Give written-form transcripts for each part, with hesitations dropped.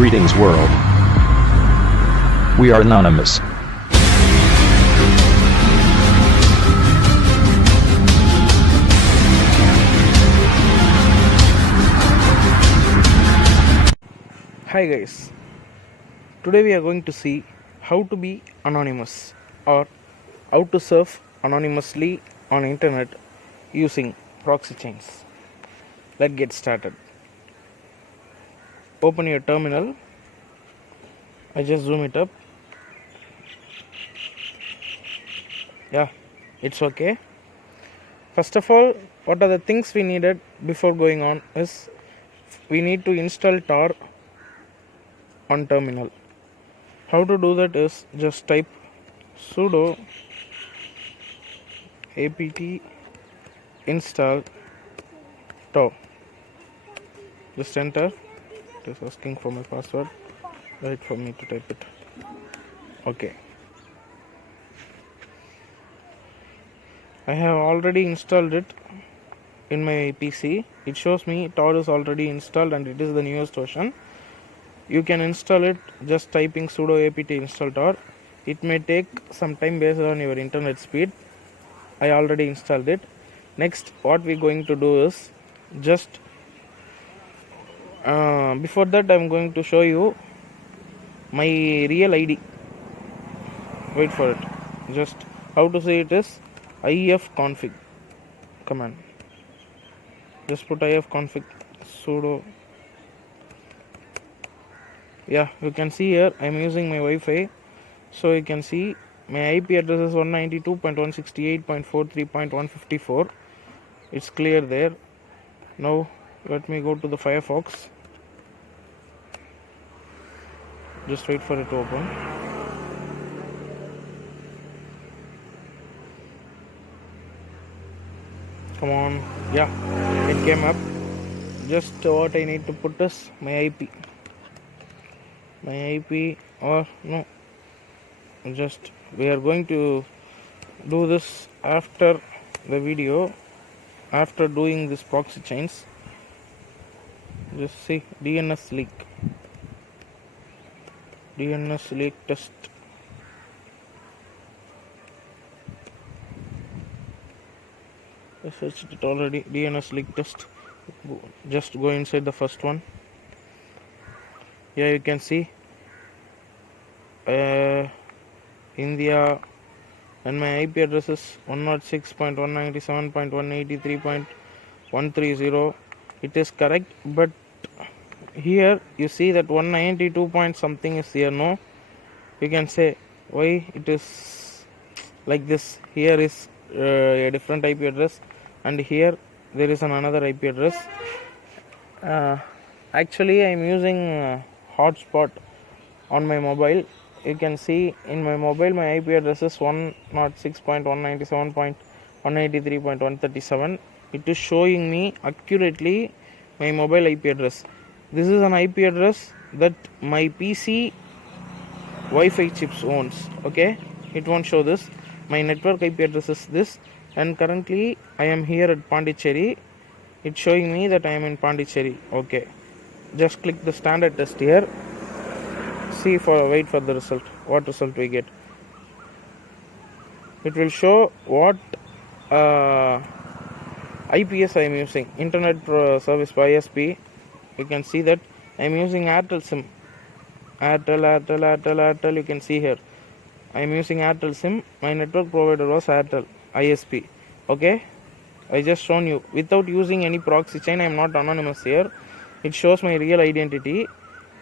Greetings world. We are Anonymous. Hi guys, today we are going to see how to be anonymous or how to surf anonymously on internet using ProxyChains. Let's get started. Open your terminal. I just zoom it up. Yeah, it's okay. First of all, what are the things we needed before going on is we need to install tar on terminal. How to do that is just type sudo apt install tar. Just enter. It is asking for my password. Wait for me to type it. Okay. I have already installed it in my PC. It shows me tar is already installed and it is the newest version. You can install it just typing sudo apt install tar. It may take some time based on your internet speed. I already installed it. Next, what we're going to do is just before that I'm going to show you my real ID. Wait for it. Just how to say it is ifconfig command. Just put ifconfig sudo. Yeah, you can see here I'm using my Wi-Fi, so you can see my IP address is 192.168.43.154. It's clear there. Now let me go to the Firefox. Just wait for it to open. Come on. Yeah, it came up. Just what I need to put is my IP. My IP, or no, just we are going to do this after the video, after doing this ProxyChains. Just see DNS leak test. I searched it already. DNS leak test. Just go inside the first one. Here you can see India, and my IP address is 106.197.183.130. It is correct, but here you see that 192 point something is here. No, you can say why it is like this. Here is a different IP address, and here there is another IP address. Actually, I am using hotspot on my mobile. You can see in my mobile my IP address is 106.197.183.137. It is showing me accurately my mobile IP address. This is an IP address that my PC Wi-Fi chips owns. Okay, it won't show this. My network IP address is this, and currently I am here at Pondicherry. It's showing me that I am in Pondicherry. Okay, just click the standard test here. Wait for the result. What result we get? It will show what IPS I am using. Internet service by ISP. You can see that I am using Airtel SIM. Airtel. You can see here. I am using Airtel SIM. My network provider was Airtel ISP. Okay. I just shown you without using any proxy chain. I am not anonymous here. It shows my real identity.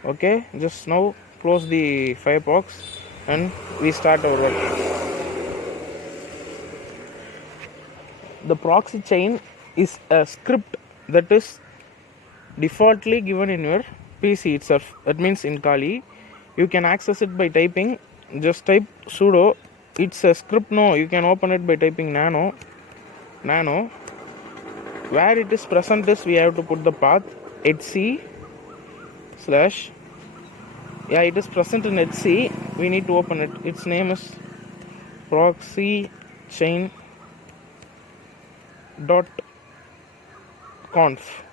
Okay. Just now close the Firefox and we start our work. The proxy chain is a script that is defaultly given in your PC itself. That means in Kali. You can access it by typing. Just type sudo. It's a script. No, you can open it by typing nano. Where it is present is we have to put the path etc/. Yeah, it is present in etc. We need to open it. Its name is ProxyChain.conf.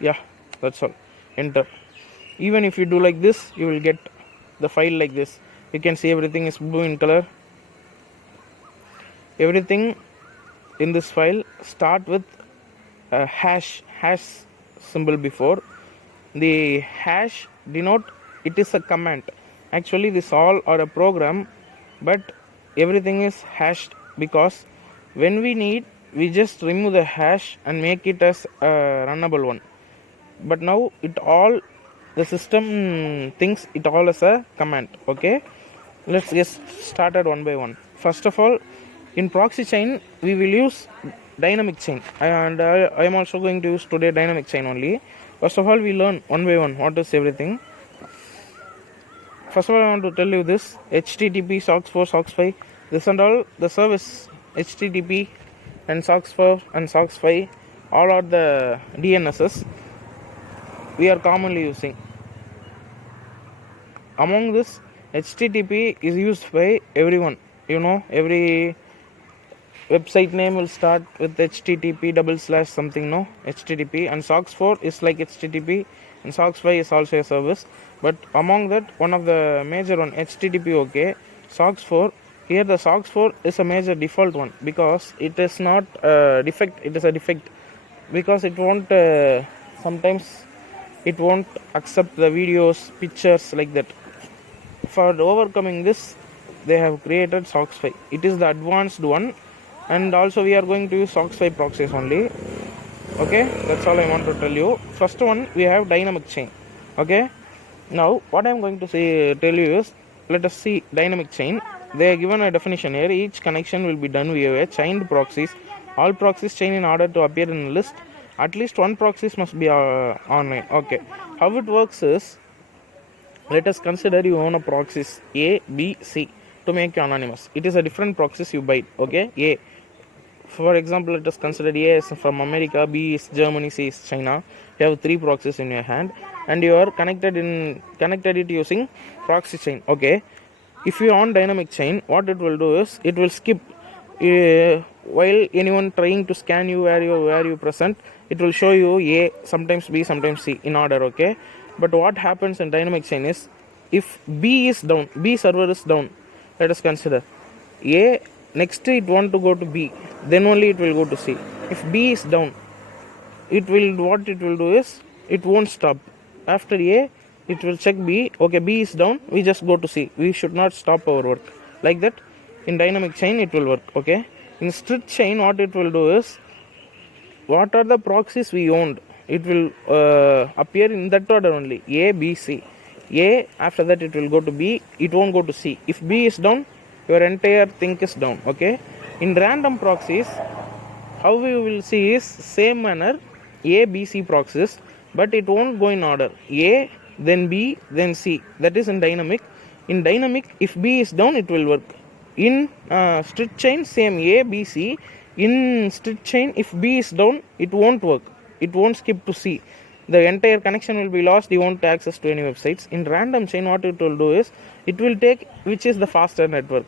Yeah, that's all. Enter. Even if you do like this, you will get the file like this. You can see everything is blue in color. Everything in this file start with a hash symbol before. The hash denote it is a command. Actually this all are a program, but everything is hashed because when we need, we just remove the hash and make it as a runnable one. But now it all, the system thinks it all as a command. Okay, let's get started one by one. First of all, in proxy chain we will use dynamic chain, and I am also going to use today dynamic chain only. First of all, we learn one by one what is everything. First of all, I want to tell you this: HTTP, SOX4, SOX5, this and all the service HTTP and SOX4 and SOX5, all are the DNSs we are commonly using. Among this, HTTP is used by everyone. You know, every website name will start with HTTP / something, no? HTTP. And SOX4 is like HTTP, and SOX5 is also a service. But among that, one of the major one, HTTP, okay, SOX4. Here the SOX4 is a major default one because it is not a defect, it is a defect because it won't, sometimes it won't accept the videos, pictures like that. For overcoming this, they have created SOX5. It is the advanced one, and also we are going to use SOX5 proxies only. Okay, that's all I want to tell you. First one, we have dynamic chain. Okay, now what I am going to tell you is, let us see dynamic chain. They are given a definition here. Each connection will be done via chained proxies. All proxies chain in order to appear in a list. At least one proxies must be online. Okay, how it works is, let us consider you own a proxies A, B, C to make you anonymous. It is a different proxies you buy. Okay, A. For example, let us consider A is from America, B is Germany, C is China. You have 3 proxies in your hand, and you are connected it using proxy chain. Okay, if you on dynamic chain, what it will do is it will skip while anyone trying to scan you where you present, it will show you A, sometimes B, sometimes C in order. Okay, but what happens in dynamic chain is, if B is down, B server is down, let us consider A, next it want to go to B, then only it will go to C. If B is down, what it will do is, it won't stop. After A, it will check B. Okay, B is down, we just go to C. We should not stop our work. Like that, in dynamic chain it will work. Okay, in strict chain, what it will do is, what are the proxies we owned, it will appear in that order only, A, B, C. A, after that it will go to B, it won't go to C. If B is down, your entire thing is down. Okay, in random proxies, how we will see is same manner, A, B, C proxies, but it won't go in order, A, then B, then C. That is in dynamic. In dynamic, if B is down, it will work. In strict chain, same A, B, C. In strict chain, if B is down, it won't work. It won't skip to C. The entire connection will be lost. You won't access to any websites. In random chain, what it will do is, it will take which is the faster network.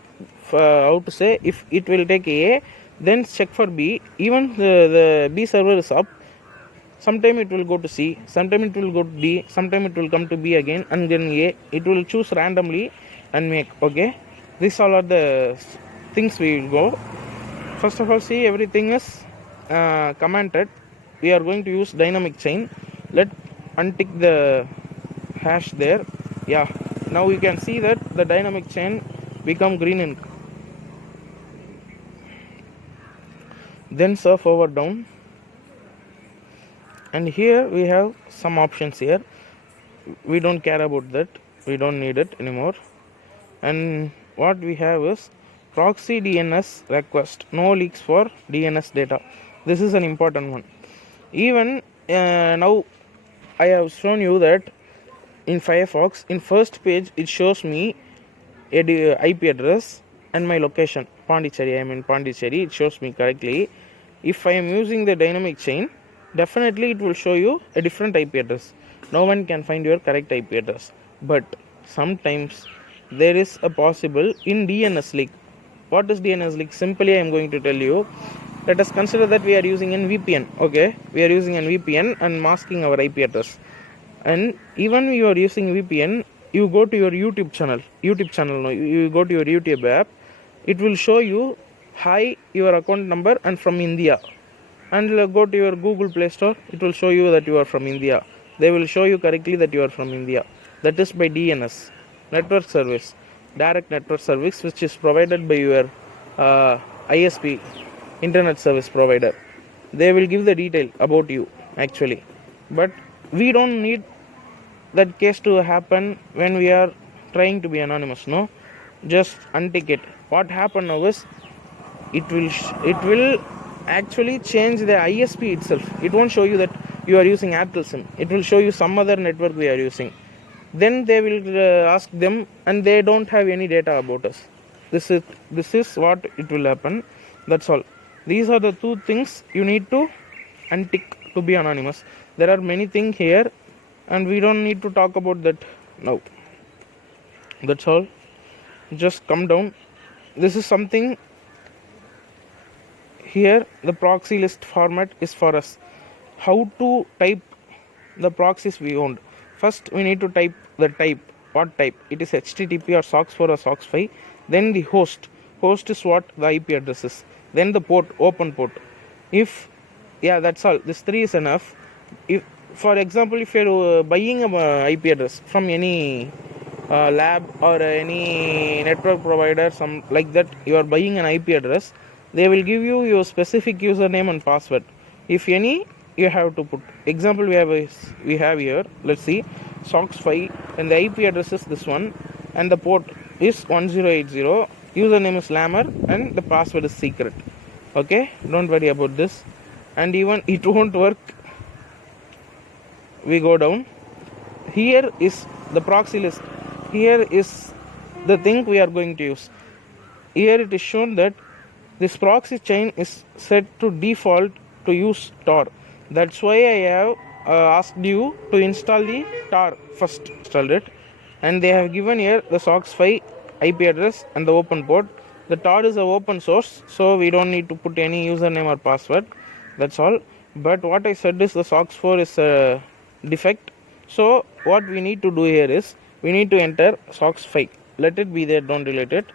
How to say, if it will take A, then check for B. Even the B server is up, sometime it will go to C, sometime it will go to D, sometime it will come to B again, and then A. It will choose randomly and make. Okay, these all are the things we will go. First of all, see, everything is commented. We are going to use dynamic chain. Let untick the hash there. Yeah, now you can see that the dynamic chain become green ink. Then surf over down, and here we have some options here. We don't care about that, we don't need it anymore. And what we have is proxy DNS request, no leaks for DNS data. This is an important one. Even now I have shown you that in Firefox, in first page it shows me a IP address and my location, Pondicherry. I am in Pondicherry, it shows me correctly. If I am using the dynamic chain, definitely it will show you a different IP address. No one can find your correct IP address. But sometimes there is a possible in DNS leak. What is DNS leak? Simply I am going to tell you. Let us consider that we are using a VPN. Okay, we are using a VPN and masking our IP address. And even you are using VPN, you go to your YouTube channel. No, you go to your YouTube app. It will show you hi your account number and from India. And go to your Google Play Store. It will show you that you are from India. They will show you correctly that you are from India. That is by DNS, network service, direct network service, which is provided by your ISP, internet service provider. They will give the detail about you actually, but we don't need that case to happen when we are trying to be anonymous. No, just untick it. What happened now is it will actually change the ISP itself. It won't show you that you are using Airtel SIM. It will show you some other network we are using. Then they will ask them, and they don't have any data about us. This is what it will happen. That's all. These are the two things you need to untick to be anonymous. There are many things here, and we don't need to talk about that now. That's all. Just come down. This is something. Here the proxy list format is for us. How to type the proxies we owned. First we need to type the type. What type? It is HTTP or SOCKS4 or SOCKS5. Then the host. Host is what? The IP address is. Then the port, open port. If, yeah, that's all. This 3 is enough. If, for example, if you're buying a IP address from any lab or any network provider, some like that, you are buying an IP address, they will give you your specific username and password. If any, you have to put. Example we have here. Let's see, SOCKS5, and the IP address is this one, and the port is 1080. Username is Lammer, and the password is secret. Okay, don't worry about this. And even it won't work. We go down. Here is the proxy list. Here is the thing we are going to use. Here it is shown that this proxy chain is set to default to use Tor. That's why I have asked you to install the Tor first. Installed it, and they have given here the SOCKS5 IP address and the open port. The Tor is a open source, so we don't need to put any username or password. That's all. But what I said is the SOCKS4 is a defect. So what we need to do here is we need to enter SOCKS5. Let it be there. Don't delete it.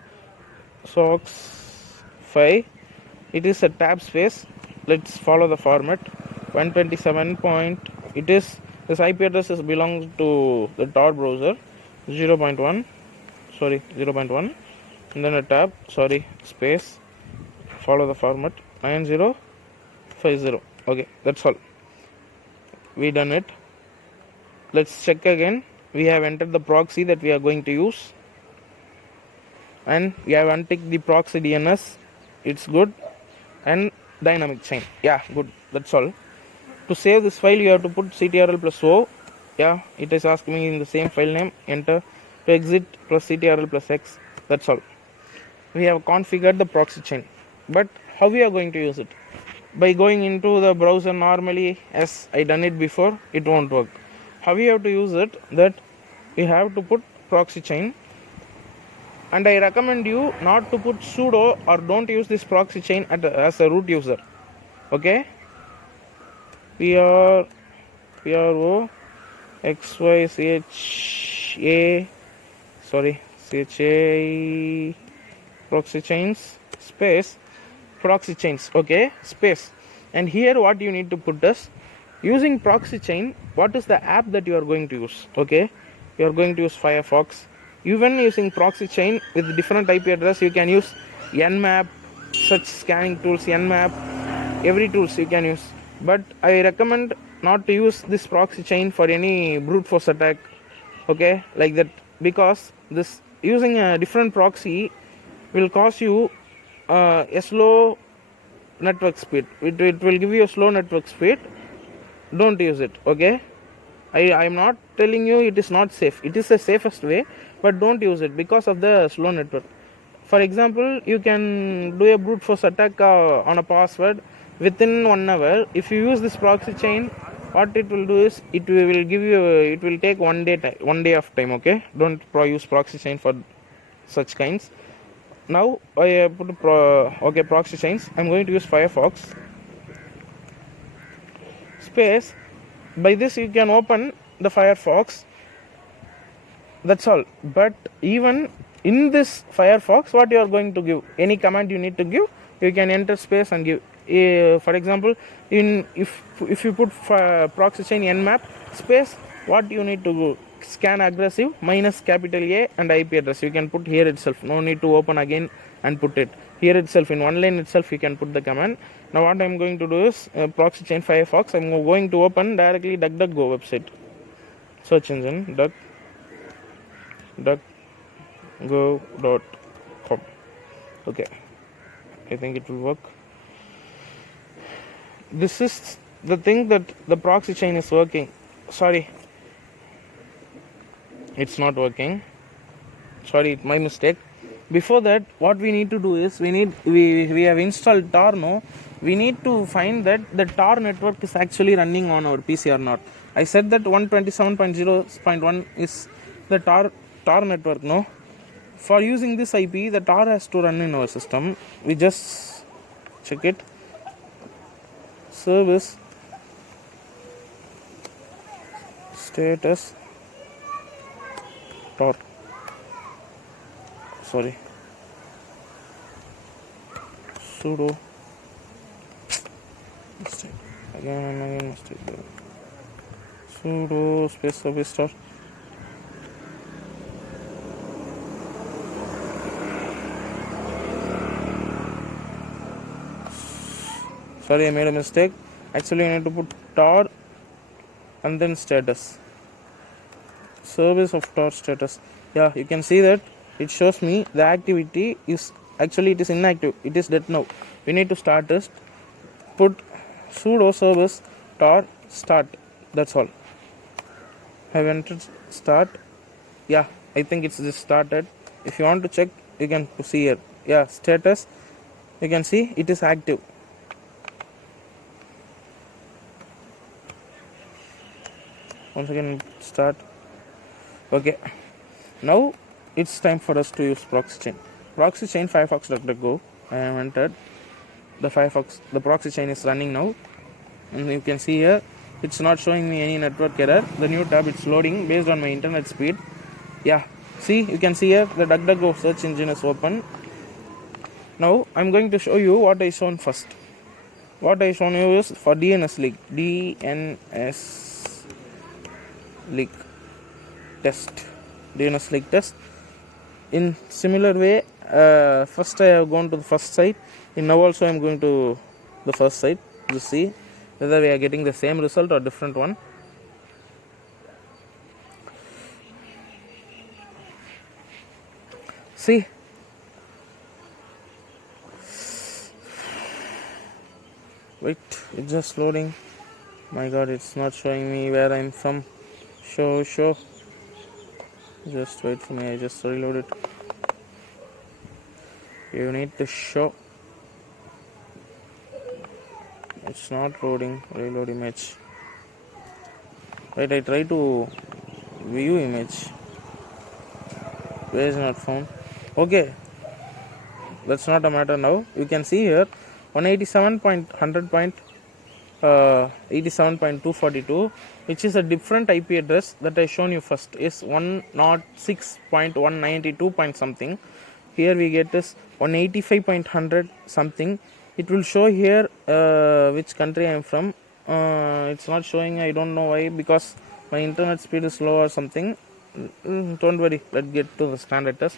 SOCKS5. It is a tab space. Let's follow the format. 127. It is, this IP address belongs to the Tor browser. 0.1. Sorry, 0.1. And then a tab. Sorry, space. Follow the format. 9050. Okay, that's all. We done it. Let's check again. We have entered the proxy that we are going to use, and we have unticked the proxy DNS. It's good. And dynamic chain. Yeah, good. That's all. To save this file, you have to put ctrl plus O. Yeah, it is asking me in the same file name. Enter. To exit, plus ctrl plus X. That's all. We have configured the proxy chain. But how we are going to use it? By going into the browser normally, as I done it before, it won't work. How we have to use it? That we have to put proxy chain. And I recommend you not to put sudo, or don't use this proxy chain as a root user. Okay? pro xycha, sorry, cha proxy chains space proxy chains. Okay, space. And here what you need to put is, using proxy chain, what is the app that you are going to use? Okay, you are going to use Firefox. Even using proxy chain with different IP address, you can use Nmap, such scanning tools, Nmap, every tools you can use. But I recommend not to use this proxy chain for any brute force attack. Okay, like that, because this using a different proxy will cause you a slow network speed. It will give you a slow network speed. Don't use it. Okay, I am not telling you it is not safe. It is the safest way, but don't use it because of the slow network. For example, you can do a brute force attack on a password within 1 hour. If you use this proxy chain, what it will do is it will give you, it will take 1 day of time. Okay, don't use proxy chain for such kinds. Now I put proxy chains. I'm going to use Firefox space. By this you can open the Firefox. That's all. But even in this Firefox, what you are going to give, any command you need to give, you can enter space and give. For example, if you put ProxyChain nmap space, what you need to do, scan aggressive minus capital A and IP address. You can put here itself. No need to open again and put it here itself. In one line itself, you can put the command. Now what I'm going to do is ProxyChain Firefox. I'm going to open directly DuckDuckGo website, search engine duckgo.com. Okay, I think it will work. This is the thing that the proxy chain is working. Sorry, it's not working. Sorry, my mistake. Before that, what we need to do is we have installed tar. No, we need to find that the tar network is actually running on our PC or not. I said that 127.0.1 is the tar network. No, for using this IP, the tar has to run in our system. We just check it. Service status tar. Sorry, sudo mistake again mistake. Sudo space service tar. Sorry, I made a mistake. Actually, I need to put tar and then status. Service of tar status. Yeah, you can see that it shows me the activity is actually it is inactive. It is dead now. We need to start this. Put sudo service tar start. That's all. Have entered start. Yeah, I think it's just started. If you want to check, you can see here. Yeah, status. You can see it is active. Once again start. Okay, now it's time for us to use ProxyChain. ProxyChain Firefox.go. I have entered the Firefox. The ProxyChain is running now, and you can see here it's not showing me any network error. The new tab it's loading based on my internet speed. Yeah, see, you can see here the DuckDuckGo search engine is open. Now I'm going to show you what I shown first. What I shown you is for DNS leak. DNS leak test. DNS leak test. In similar way, first I have gone to the first site. And now also I am going to the first site to see whether we are getting the same result or different one. See, wait, it's just loading. My god, it's not showing me where I'm from. Show. Just wait for me, I just reloaded. You need to show. It's not loading. Reload image. Wait, I try to view image. Where is not found? Okay, that's not a matter now. You can see here 187.100.87.242, which is a different IP address that I shown you first is 106.192. something. Here we get this 185.100 something. It will show here which country I am from. It's not showing. I don't know why, because my internet speed is slow or something. Don't worry. Let's get to the standard test.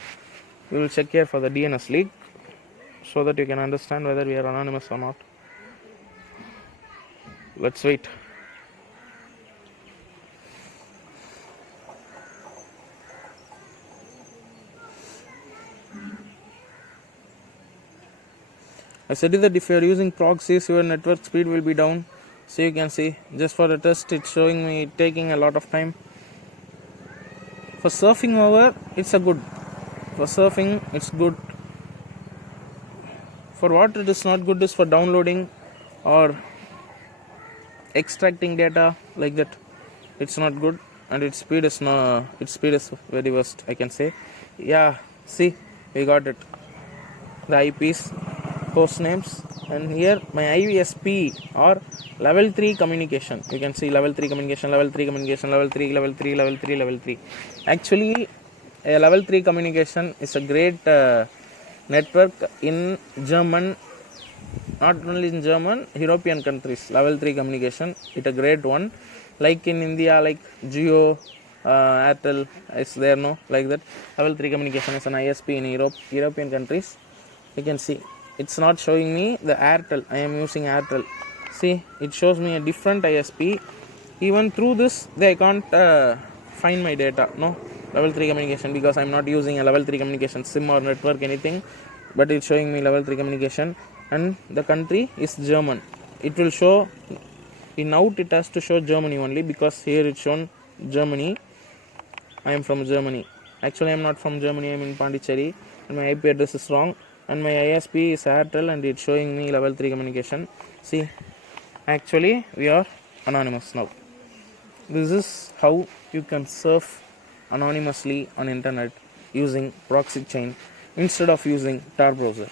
We will check here for the DNS leak so that you can understand whether we are anonymous or not. Let's wait. I said that if you are using proxies, your network speed will be down. So you can see, just for the test, it's showing me taking a lot of time. For surfing over, it's a good. For surfing, it's good. For what it is not good is for downloading or extracting data like that. It's not good, and its speed is very worst, I can say. Yeah, see, we got it. The IPs, host names, and here my ISP or level 3 communication. You can see level 3 communication, level 3 communication, level 3, level 3, level 3, level 3. Actually, a level 3 communication is a great network in German, not only in German, European countries. Level 3 communication, it's a great one. Like in India, like Geo, Airtel is there, no, like that. Level 3 communication is an ISP in European countries. You can see it's not showing me the Airtel. I am using Airtel. See, it shows me a different ISP. Even through this, they can't find my data. No, level 3 communication, because I'm not using a level 3 communication SIM or network anything, but it's showing me level 3 communication, and the country is German. It will show in out, it has to show Germany only, because here it's shown Germany. I am from Germany. Actually, I am not from Germany. I am in Pondicherry, and my IP address is wrong. And my ISP is Airtel, and it's showing me level 3 communication. See, actually, we are anonymous now. This is how you can surf anonymously on internet using proxy chain instead of using tar browser.